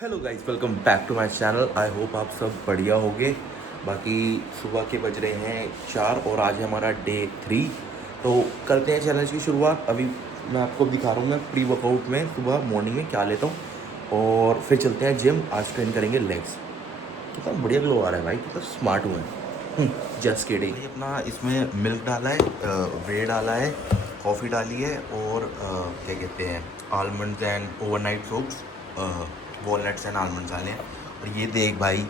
Hello guys, welcome back to my channel. I hope आप सब बढ़िया होगे। बाकी सुबह के बज रहे हैं 4 और आज है हमारा डे 3। तो करते हैं चैलेंज की शुरुआत। अभी मैं आपको दिखा रहा हूँ मैं प्री वर्कआउट में सुबह मॉर्निंग में क्या लेता हूँ और फिर चलते हैं जिम। आज ट्रेन करेंगे लेग्स। कितना बढ़िया ग्लो आ रहा है भाई, कितना स्मार्ट हुआ है। Just kidding. भाई अपना इसमें मिल्क डाला है, वे डाला है, कॉफ़ी डाली है और क्या कहते हैं almonds and overnight fruits, walnuts and almonds डाले हैं। और ये देख भाई,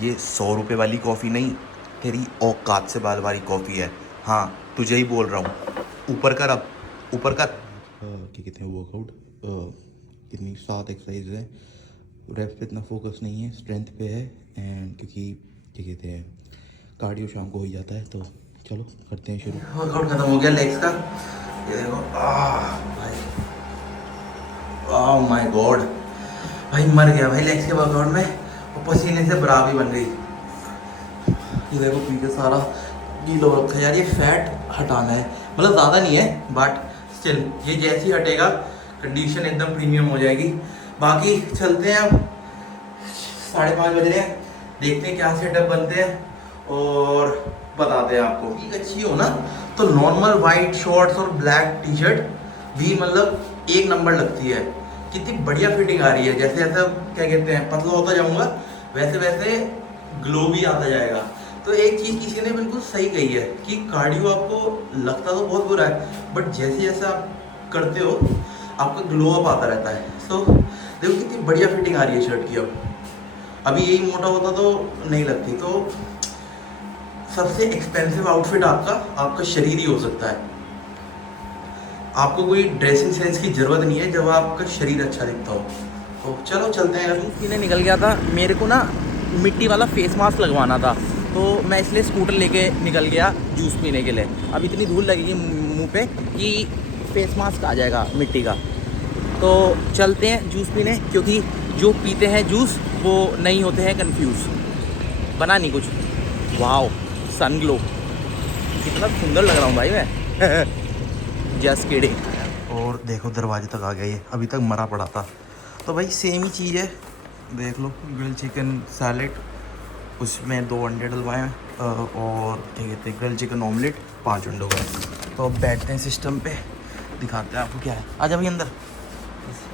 ये 100 रुपये वाली कॉफ़ी नहीं, तेरी औकात से बाल वाली कॉफ़ी है। हाँ, तुझे ही बोल रहा हूँ। ऊपर कर, अब ऊपर कर। क्या कहते हैं वर्कआउट, कितनी 7 एक्सरसाइज है। रेप्स पे इतना फोकस नहीं है, स्ट्रेंथ पे है। एंड क्योंकि क्या कहते हैं कार्डियो शाम को हो ही जाता है। तो चलो करते हैं शुरू। वर्कआउट खत्म हो गया लेग्स का। ये देखो, भाई, माय गॉड भाई, मर गया भाई लेग्स के वर्कआउट में। और पसीने से बराबरी बन गई। ये देखो पीछे सारा गीला हो रखा है यार। ये फैट हटाना है, मतलब ज़्यादा नहीं है बट स्टिल ये जैसे ही हटेगा कंडीशन एकदम प्रीमियम हो जाएगी। बाकी चलते हैं, अब 5:30 बज रहे हैं। देखते हैं क्या सेटअप बनते हैं और बताते हैं आपको। ठीक अच्छी हो ना तो नॉर्मल वाइट शॉर्ट्स और ब्लैक टी शर्ट भी मतलब एक नंबर लगती है। कितनी बढ़िया फिटिंग आ रही है। जैसे जैसे क्या कहते हैं पतला होता जाऊंगा वैसे वैसे ग्लो भी आता जाएगा। तो एक चीज़ किसी ने बिल्कुल सही कही है कि कार्डियो आपको लगता तो बहुत बुरा है बट जैसे जैसे आप करते हो आपका ग्लो अप आता रहता है। तो देखो कितनी बढ़िया फिटिंग आ रही है शर्ट की। अब अभी यही मोटा होता तो नहीं लगती। तो सबसे एक्सपेंसिव आउटफिट आपका आपका शरीर ही हो सकता है। आपको कोई ड्रेसिंग सेंस की ज़रूरत नहीं है जब आपका शरीर अच्छा दिखता हो। तो चलो चलते हैं। जूस पीने निकल गया था, मेरे को ना मिट्टी वाला फेस मास्क लगवाना था तो मैं इसलिए स्कूटर लेके निकल गया जूस पीने के लिए। अब इतनी धूल लगेगी मुंह पे कि फेस मास्क आ जाएगा मिट्टी का। तो चलते हैं जूस पीने, क्योंकि जो पीते हैं जूस वो नहीं होते हैं कंफ्यूज। बना नहीं कुछ। वाओ, सन ग्लो, कितना सुंदर लग रहा हूँ भाई मैं। Just kidding. और देखो दरवाजे तक आ गया ये, अभी तक मरा पड़ा था। तो भाई सेम ही चीज़ है, देख लो। ग्रिल चिकन सैलेड, उसमें 2 अंडे डलवाए हैं और क्या कहते हैं ग्रिल चिकन ऑमलेट 5 अंडों का। तो अब बैठते हैं सिस्टम पे, दिखाते हैं आपको क्या है। आ जा भाई अंदर,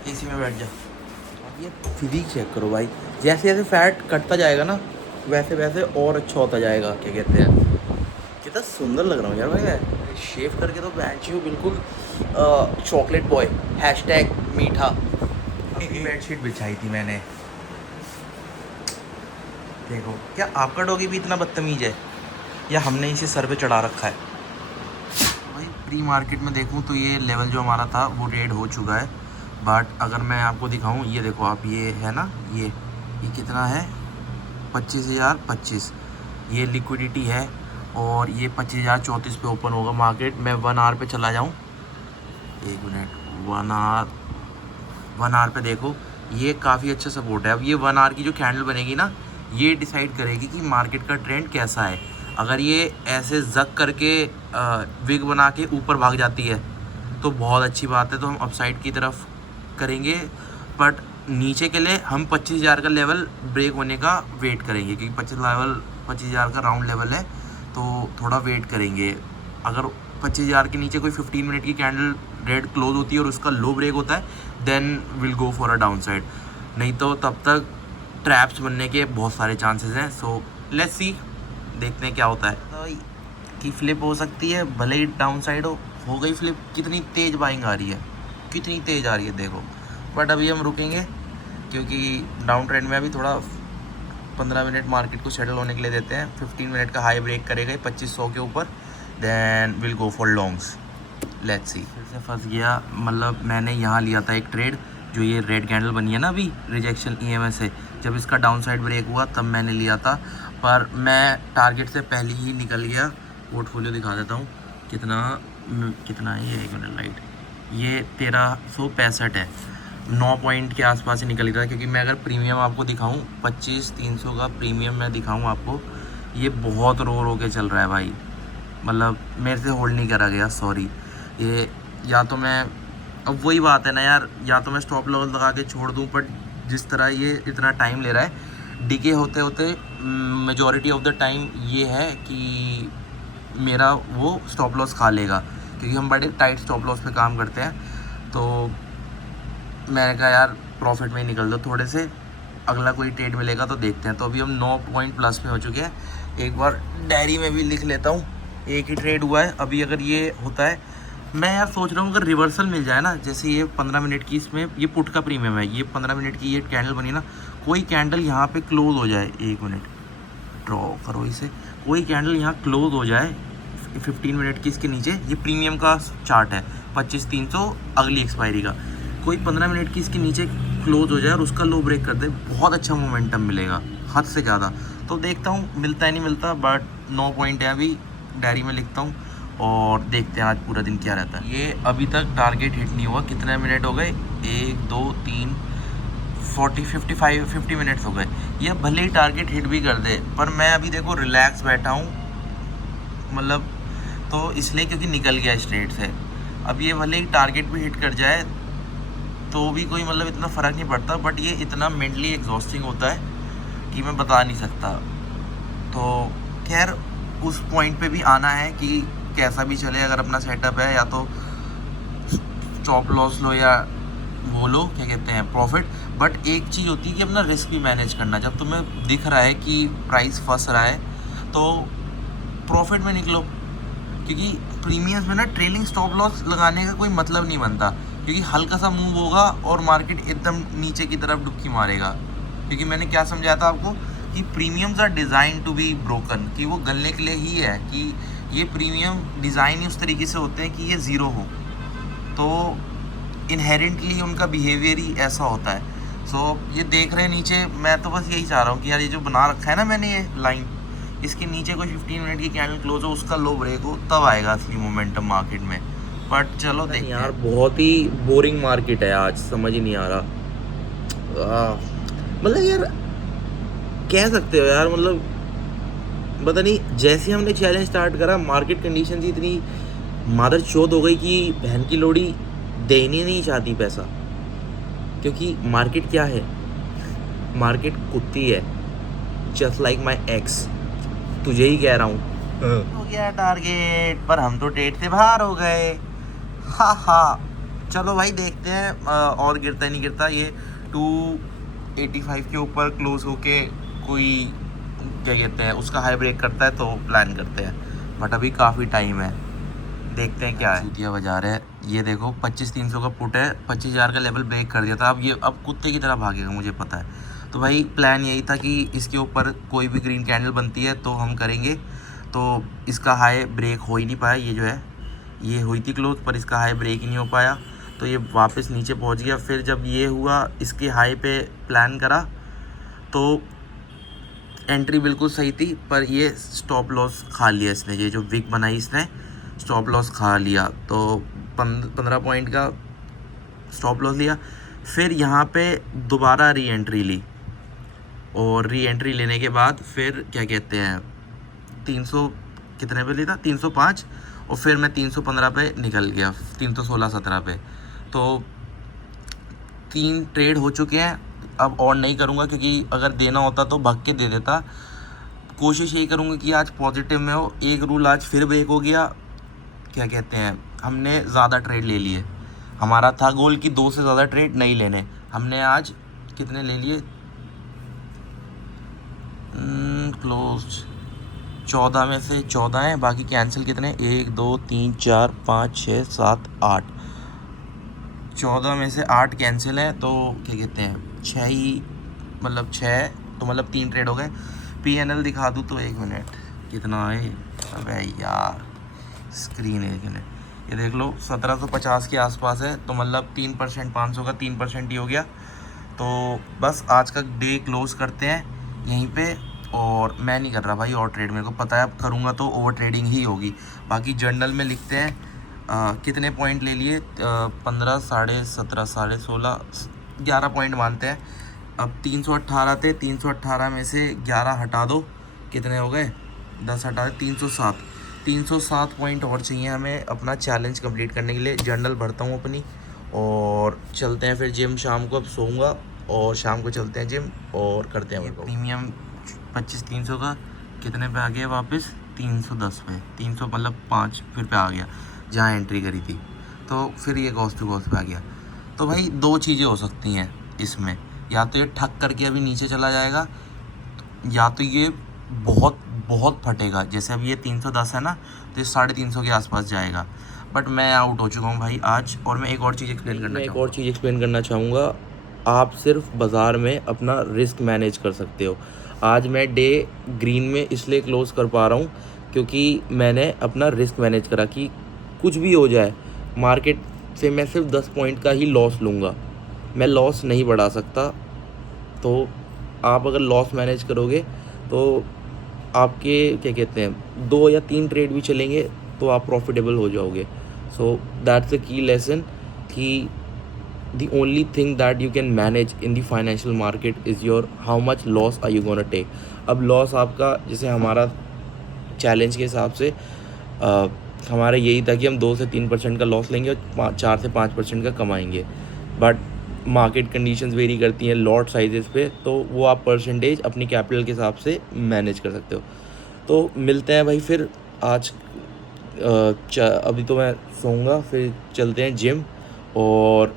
एसी में बैठ जा। अब ये फिजिक चेक करो भाई, जैसे जैसे फैट कटता जाएगा ना वैसे वैसे और अच्छा होता जाएगा। क्या कहते हैं कितना सुंदर लग रहा हूँ यार भाई मैं शेव करके। तो बैच हूँ बिल्कुल चॉकलेट बॉय, हैशटैग मीठा। बेडशीट बिछाई थी मैंने। देखो क्या आपका डॉगी भी इतना बदतमीज है या हमने इसे सर पे चढ़ा रखा है। भाई प्री मार्केट में देखूँ तो ये लेवल जो हमारा था वो रेड हो चुका है। बट अगर मैं आपको दिखाऊँ, ये देखो आप, ये है ना, ये कितना है, 25,025 ये लिक्विडिटी है। और ये 25,034 पे ओपन होगा मार्केट। मैं 1 आवर पे चला जाऊँ, 1 मिनट, 1 आवर पे देखो ये काफ़ी अच्छा सपोर्ट है। अब ये 1 आवर की जो कैंडल बनेगी ना ये डिसाइड करेगी कि मार्केट का ट्रेंड कैसा है। अगर ये ऐसे जक करके विग बना के ऊपर भाग जाती है तो बहुत अच्छी बात है, तो हम अपसाइड की तरफ करेंगे। बट नीचे के लिए हम 25,000 का लेवल ब्रेक होने का वेट करेंगे, क्योंकि 25,000 का राउंड लेवल है तो थोड़ा वेट करेंगे। अगर 25,000 के नीचे कोई 15 मिनट की कैंडल रेड क्लोज होती है और उसका लो ब्रेक होता है then will go for a downside. नहीं तो तब तक ट्रैप्स बनने के बहुत सारे चांसेस हैं। सो लेट्स सी, देखते हैं क्या होता है। तो कि फ्लिप हो सकती है भले ही डाउन साइड हो गई फ्लिप। कितनी तेज़ बाइंग आ रही है, कितनी तेज़ आ रही है देखो। बट अभी हम रुकेंगे क्योंकि डाउन ट्रेंड में अभी थोड़ा 15 मिनट मार्केट को सेटल होने के लिए देते हैं। 15 मिनट का हाई ब्रेक करेगा 2500 के ऊपर, then will go for longs. Let's see. फिर से फंस गया, मतलब मैंने यहाँ लिया था एक ट्रेड जो ये रेड कैंडल बनी है ना अभी रिजेक्शन EMA से। जब इसका डाउन साइड ब्रेक हुआ तब मैंने लिया था, पर मैं टारगेट से पहले ही निकल गया। पोर्टफोलियो दिखा देता हूँ कितना है ये, 1 मिनट लाइट, ये 1365 है। 9 पॉइंट के आसपास ही निकल गया। क्योंकि मैं अगर प्रीमियम आपको दिखाऊं 25,300 का प्रीमियम मैं दिखाऊं आपको, ये बहुत रो के चल रहा है भाई। मतलब मेरे से होल्ड नहीं करा गया, सॉरी। ये या तो मैं, अब वही बात है ना यार, या तो मैं स्टॉप लॉस लगा के छोड़ दूं बट जिस तरह ये इतना टाइम ले रहा है डिके होते होते, मेजॉरिटी ऑफ द टाइम ये है कि मेरा वो स्टॉप लॉस खा लेगा, क्योंकि हम बड़े टाइट स्टॉप लॉस पे काम करते हैं। तो मैंने कहा यार प्रॉफिट में ही निकल दो थोड़े से, अगला कोई ट्रेड मिलेगा तो देखते हैं। तो अभी हम 9 पॉइंट प्लस में हो चुके हैं। एक बार डायरी में भी लिख लेता हूँ, एक ही ट्रेड हुआ है अभी। अगर ये होता है, मैं यार सोच रहा हूँ अगर रिवर्सल मिल जाए ना, जैसे ये 15 मिनट की, इसमें ये पुट का प्रीमियम है, ये 15 मिनट की ये कैंडल बनी ना, कोई कैंडल यहाँ पे क्लोज हो जाए, 1 मिनट ड्रॉ करो इसे, कोई कैंडल यहाँ क्लोज हो जाए 15 मिनट की इसके नीचे, ये प्रीमियम का चार्ट है 25,300 अगली एक्सपायरी का, कोई 15 मिनट की इसके नीचे क्लोज हो जाए और उसका लो ब्रेक कर दे, बहुत अच्छा मोमेंटम मिलेगा, हद से ज़्यादा। तो देखता हूँ मिलता है नहीं मिलता, बट 9 पॉइंट है अभी, डायरी में लिखता हूँ और देखते हैं आज पूरा दिन क्या रहता है। ये अभी तक टारगेट हिट नहीं हुआ, कितने मिनट हो गए, 1 2 3 50 मिनट्स हो गए। ये भले ही टारगेट हिट भी कर दे, पर मैं अभी देखो रिलैक्स बैठा हूँ, मतलब तो इसलिए क्योंकि निकल गया स्ट्रेट से। अब ये भले ही टारगेट भी हिट कर जाए तो भी कोई मतलब इतना फ़र्क नहीं पड़ता, बट ये इतना मेंटली एग्जॉस्टिंग होता है कि मैं बता नहीं सकता। तो खैर उस पॉइंट पे भी आना है कि कैसा भी चले, अगर अपना सेटअप है या तो स्टॉप लॉस लो या वो लो, क्या कहते हैं, प्रॉफिट। बट एक चीज़ होती है कि अपना रिस्क भी मैनेज करना। जब तुम्हें दिख रहा है कि प्राइस फंस रहा है तो प्रॉफिट में निकलो, क्योंकि प्रीमियम्स में ना ट्रेलिंग स्टॉप लॉस लगाने का कोई मतलब नहीं बनता, क्योंकि हल्का सा मूव होगा और मार्केट एकदम नीचे की तरफ डुबकी मारेगा। क्योंकि मैंने क्या समझाया था आपको कि premiums are design to be broken, कि वो गलने के लिए ही है, कि ये प्रीमियम डिज़ाइन ही उस तरीके से होते हैं कि ये ज़ीरो हो, तो इनहेरेंटली उनका बिहेवियर ही ऐसा होता है। सो ये देख रहे हैं नीचे, मैं तो बस यही चाह रहा हूँ कि यार ये जो बना रखा है ना मैंने ये लाइन, इसके नीचे कोई 15 मिनट की कैंडल क्लोज हो, उसका लो ब्रेक हो, तब आएगा असली मोमेंटम मार्केट में। बट चलो देखते हैं। यार बहुत ही बोरिंग मार्केट है आज, समझ ही नहीं आ रहा। मतलब यार कह सकते हो यार, मतलब पता नहीं, जैसे हमने चैलेंज स्टार्ट करा मार्केट कंडीशन ही इतनी मादर चौथ हो गई कि बहन की लोड़ी देनी नहीं चाहती पैसा। क्योंकि मार्केट क्या है, मार्केट कुत्ती है, जस्ट लाइक माई एक्स, तुझे ही कह रहा हूँ। हो गया टारगेट, पर हम तो डेट से बाहर हो गए। हा चलो भाई देखते हैं और गिरता नहीं गिरता। ये 285 के ऊपर क्लोज होके कोई क्या कहते हैं उसका हाई ब्रेक करता है तो प्लान करते हैं, बट अभी काफ़ी टाइम है, देखते हैं क्या है। सीटियाँ बजा रहे हैं, ये देखो 25,300 का पुट है, 25,000 का लेवल ब्रेक कर दिया था, अब कुत्ते की तरह भागेगा मुझे पता है। तो भाई प्लान यही था कि इसके ऊपर कोई भी ग्रीन कैंडल बनती है तो हम करेंगे। तो इसका हाई ब्रेक हो ही नहीं पाया, ये जो है ये हुई थी क्लोज, पर इसका हाई ब्रेक ही नहीं हो पाया, तो ये वापस नीचे पहुंच गया। फिर जब ये हुआ, इसके हाई पे प्लान करा तो एंट्री बिल्कुल सही थी, पर ये स्टॉप लॉस खा लिया इसने, ये जो विक बनाई इसने स्टॉप लॉस खा लिया। तो 15 पॉइंट का स्टॉप लॉस लिया। फिर यहाँ पे दोबारा री एंट्री ली, और री एंट्री लेने के बाद फिर क्या कहते हैं 300 कितने पे लिया था, 305, और फिर मैं 315 पे निकल गया, 316-17 पे। तो 3 ट्रेड हो चुके हैं, अब और नहीं करूँगा, क्योंकि अगर देना होता तो भाग के दे देता। कोशिश यही करूँगा कि आज पॉजिटिव में हो। एक रूल आज फिर ब्रेक हो गया, क्या कहते हैं, हमने ज़्यादा ट्रेड ले लिए। हमारा था गोल कि 2 से ज़्यादा ट्रेड नहीं लेने, हमने आज कितने ले लिए, क्लोज 14 में से 14 हैं, बाकी कैंसिल कितने, 1 2 3 4 5 6 7 8, 14 में से 8 कैंसिल है, तो क्या कहते हैं 6 ही, मतलब 6, तो मतलब 3 ट्रेड हो गए। PNL दिखा दूँ तो 1 मिनट कितना है, अबे यार स्क्रीन 1 मिनट, ये देख लो 1750 के आसपास है, तो मतलब 3%, 500 का 3% ही हो गया। तो बस आज का डे क्लोज करते हैं यहीं पे, और मैं नहीं कर रहा भाई और ट्रेड, मेरे को पता है अब करूँगा तो ओवर ट्रेडिंग ही होगी। बाकी जर्नल में लिखते हैं कितने पॉइंट ले लिए, 15, 17.5, 16.5, 11 पॉइंट मानते हैं। अब 318 थे, 318 में से 11 हटा दो, कितने हो गए, 10 हटा दे, 307 पॉइंट और चाहिए हमें अपना चैलेंज कंप्लीट करने के लिए। जर्नल भरता हूँ अपनी और चलते हैं फिर जिम। शाम को अब सोऊंगा और शाम को चलते हैं जिम और करते हैं वर्कआउट। प्रीमियम 25-300 का कितने पे आ गया वापस? 310 पे, 300 मतलब 5 फिर पे आ गया जहाँ एंट्री करी थी, तो फिर ये कॉस्ट टू कॉस्ट पे आ गया। तो भाई दो चीज़ें हो सकती हैं इसमें, या तो ये ठक करके अभी नीचे चला जाएगा, या तो ये बहुत बहुत फटेगा। जैसे अब ये 310 है ना, तो ये 350 के आसपास जाएगा। बट मैं आउट हो चुका हूँ भाई आज। और मैं एक और चीज़ एक्सप्लेन करना चाहूँगा। आप सिर्फ बाज़ार में अपना रिस्क मैनेज कर सकते हो। आज मैं डे ग्रीन में इसलिए क्लोज़ कर पा रहा हूँ क्योंकि मैंने अपना रिस्क मैनेज करा कि कुछ भी हो जाए मार्केट से मैं सिर्फ 10 पॉइंट का ही लॉस लूँगा, मैं लॉस नहीं बढ़ा सकता। तो आप अगर लॉस मैनेज करोगे तो आपके क्या कहते हैं 2 या 3 ट्रेड भी चलेंगे तो आप प्रॉफिटेबल हो जाओगे। So that's the key lesson कि the only thing that you can manage in the financial market is your how much loss are you gonna take। अब लॉस आपका, जैसे हमारा चैलेंज के हिसाब से हमारा यही था कि हम 2 से 3% का लॉस लेंगे और 4 से 5% का कमाएंगे। बट मार्केट कंडीशंस वेरी करती हैं लॉट साइजेस पे, तो वो आप परसेंटेज अपनी कैपिटल के हिसाब से मैनेज कर सकते हो। तो मिलते हैं भाई फिर आज। अभी तो मैं सोऊंगा, फिर चलते हैं जिम और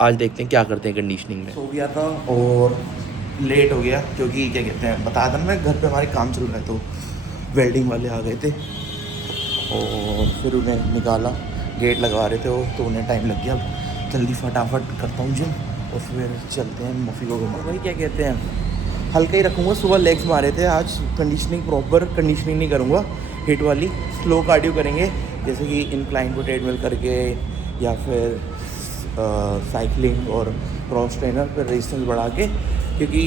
आज देखते हैं क्या करते हैं कंडीशनिंग में। सो गया था और लेट हो गया क्योंकि क्या कहते हैं बता था मैं, घर पे हमारे काम चल रहा है, तो वेल्डिंग वाले आ गए थे और फिर उन्हें निकाला, गेट लगवा रहे थे वो, तो उन्हें टाइम लग गया। अब जल्दी फटाफट करता हूँ जिम और फिर चलते हैं मफ़ी को घुमा। भाई क्या कहते हैं हल्का ही रखूँगा, सुबह लेग्स मारे थे, आज कंडीशनिंग प्रॉपर कंडीशनिंग नहीं करूँगा, हिट वाली स्लो कार्डियो करेंगे, जैसे कि इंक्लाइन को ट्रेडमिल करके या फिर साइकिलिंग और क्रॉस ट्रेनर पर रेजिस्टेंस बढ़ा के, क्योंकि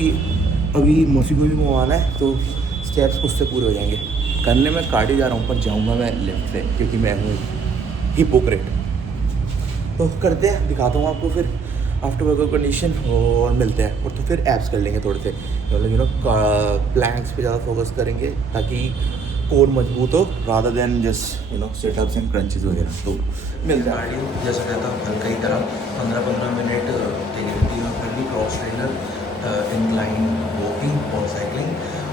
अभी मौसी को भी मुँहवाना है तो स्टेप्स उससे पूरे हो जाएंगे। करने में कार्डियो जा रहा हूँ पर जाऊँगा मैं लेफ्ट से क्योंकि मैं हूँ हिपोक्रेट। तो करते हैं, दिखाता हूँ आपको फिर आफ्टर वर्कआउट कंडीशन और मिलते हैं। और तो फिर एब्स कर लेंगे थोड़े से, मतलब यू नो प्लैंक्स पे ज़्यादा फोकस करेंगे ताकि कोर मजबूत हो rather than just you know setups and crunches वगैरह। तो मिलते हैं। कार्डियो जैसा रहता हल्का ही करा 15-15 मिनट टेनिटी और फिर भी क्रॉस ट्रेनर, इंक्लाइन वॉकिंग और साइकिलिंग।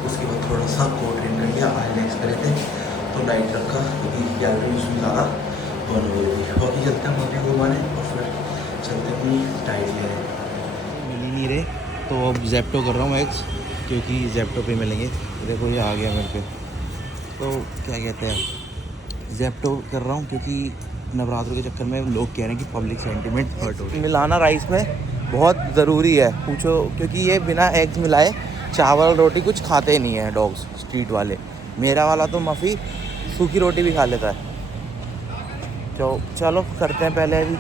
उसके बाद थोड़ा सा कोर ट्रेन कर लिया, आई लेग्स करे थे तो डाइट रखा क्योंकि कैलोरी उसमें ज़्यादा बर्न हो रही थी। बाकी चलते हैं मम्मी को घुमाने और फिर चलते अपनी डाइट ले रहे। मिल ही नहीं रहे तो अब जेप्टो कर रहा हूँ एग्स, क्योंकि जेप्टो पे मिलेंगे। देखो ये आ गया मेरे पे, तो क्या कहते हैं जेप्टो कर रहा हूँ क्योंकि नवरात्रों के चक्कर में लोग कह रहे हैं कि पब्लिक सेंटिमेंट हर्ट हो। मिलाना राइस में बहुत ज़रूरी है, पूछो, क्योंकि ये बिना एग्स मिलाए चावल रोटी कुछ खाते ही नहीं है डॉग्स स्ट्रीट वाले। मेरा वाला तो मफ़ी सूखी रोटी भी खा लेता है। तो चलो करते हैं, पहले अभी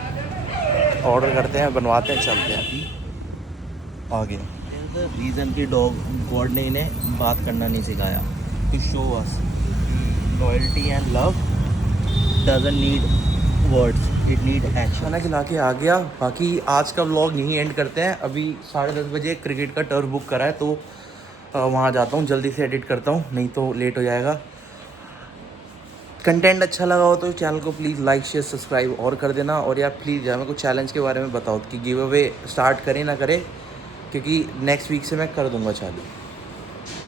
ऑर्डर करते हैं, बनवाते हैं, चलते हैं। अभी आ गया रीज़न की डॉग गॉड ने इन्हें बात करना नहीं सिखाया, to show us loyalty and love doesn't need words, it need action. खाना खिला के आ गया। बाकी आज का व्लॉग यहीं एंड करते हैं। अभी 10:30 बजे क्रिकेट का टर्फ बुक करा है, तो वहाँ जाता हूँ, जल्दी से एडिट करता हूँ, नहीं तो लेट हो जाएगा। कंटेंट अच्छा लगा हो तो चैनल को प्लीज़ लाइक शेयर सब्सक्राइब और कर देना। और यार प्लीज़ यार मेरे को चैलेंज के बारे में बताओ कि गिव अवे स्टार्ट करें ना करें, क्योंकि नेक्स्ट वीक से मैं कर दूँगा चालू।